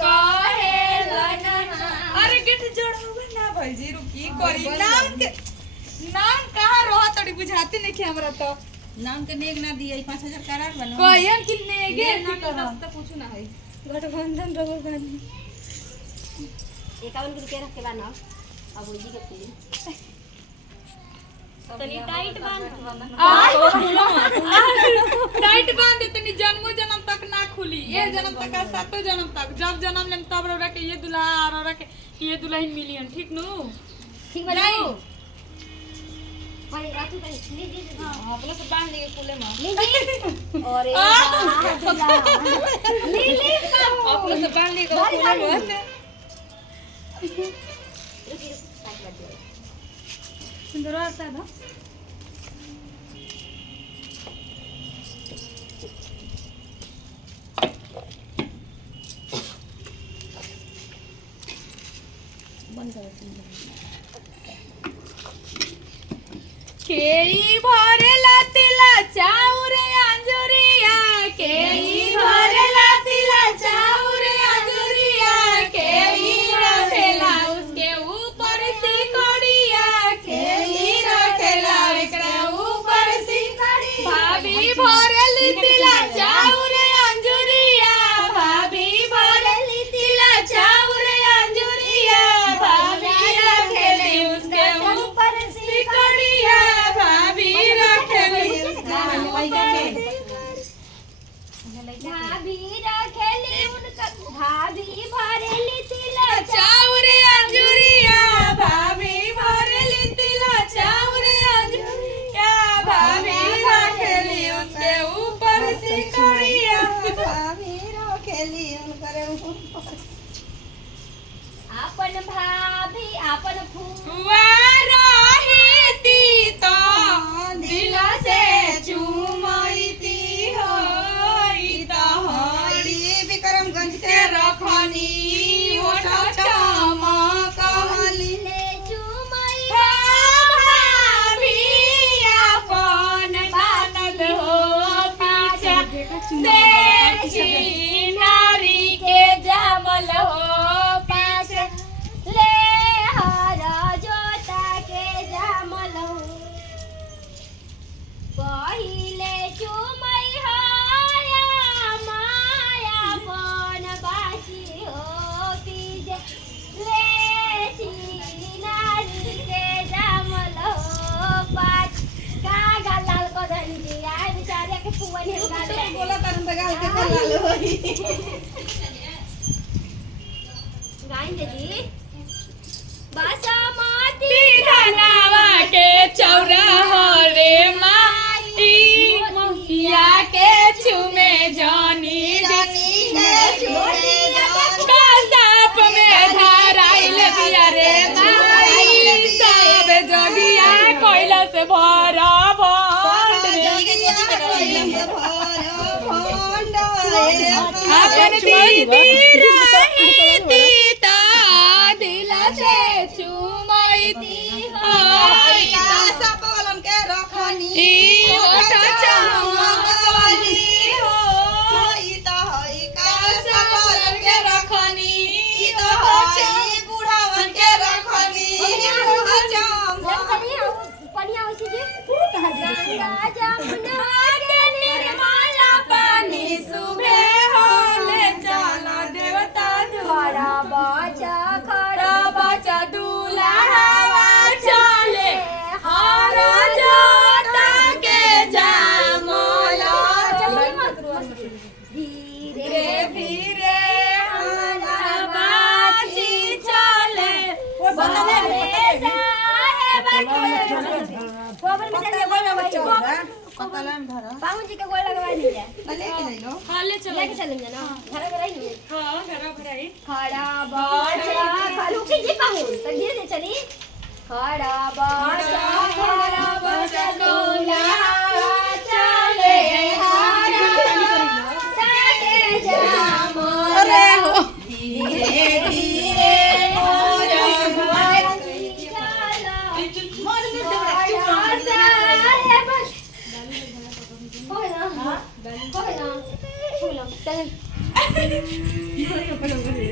कहे लगना। अरे गेट जोड़ो ना भाईजी रुकी करी नाम कहाँ रहा तोड़ी बुझाती नहीं कि हमरा तो नाम के नेग ना दिए 5000 करार बनो कहन कि नेगे ना तो पूछू ना है गठबंधन रहो गानी 51 रुपया रख के बाना अब ओजी के पी तनी टाइट बांध टाइट बांध दे तनी जन्मो जन्म तक ना खुली ये जन्म तक का सातों जन्म तक जब जन्म लेम तब रो के ये दुल्हा रो के ये दुल्हन मिलियन ठीक नु ठीक बनाओ भाई रातू का ले दे हां अपने से बांध लेके खुले में ले अरे ले अपने से बांध लेके खुले में सुंदर आता है ना केई भरेला तिला चाउरे अंजुरिया केई भरेला तिला चाउरे अंजुरिया केई रखेला उसके ऊपर सिकड़िया केई रखेला एकरा ऊपर सिकड़िया भाभी भरेली तिला चाउरे अंजुरिया भाभी भरेली तिला चाउरे अंजुरिया भाभी रखेली उसके ऊपर सिकड़िया भाभी रखेली भाभी भरेली तिला चाउरे अंजुरिया भाभी भरेली तिला चाउरे अंजुरिया भाभी रखेली उसके ऊपर सिकड़िया भाभी रखेली उनकरे अपन भाभी अपन फूआ रहीती तो दिल से चुमैती होई तो हरी विक्रमगंज के रखनी ओठ चमकली ले चुमई भाभी अपन बनल हो पीछा देखी नारी के जमल हो पाछे ले हर जोता के जामल हो पहिले चुमई हाया माया बन बासी हो पीजे ले नारी के जामल हो पाछ का गलाल को धंजी आए बेचारे के पुवन है गाले बोला तन बगाल के कला होई गाएंगे जी बासमती धनावा के चौरा रे माई मुखिया के चुमे जानी साप में धराइल बिया रे माई सब जगिया कोइला से भरा अपन दीदी रही ता दिल से चुमैती होई सपलन के रखनी ई ओठ चमकली होई त होई का सपलन के रखनी ई त होई बुढ़ावन के रखनी पनिया उसी जी गंगा जमुना के निर्मला पानी सुबह होले चला देवता खड़ा बचा दूल्हा चले हर जोता के जामला धीरे धीरे हमारा बाजी चले पाहुन जी के गोड़ लगवा लीजिए हाले चलो लेके चलेंगे ना घर में रहिए हां घर भराई खड़ा बचा रुकी जी पाहुन तो धीरे धीरे चली खड़ा बचा दूल्हा चले ताके जामो अरे हो धीरे धीरे चल ये पकड़ो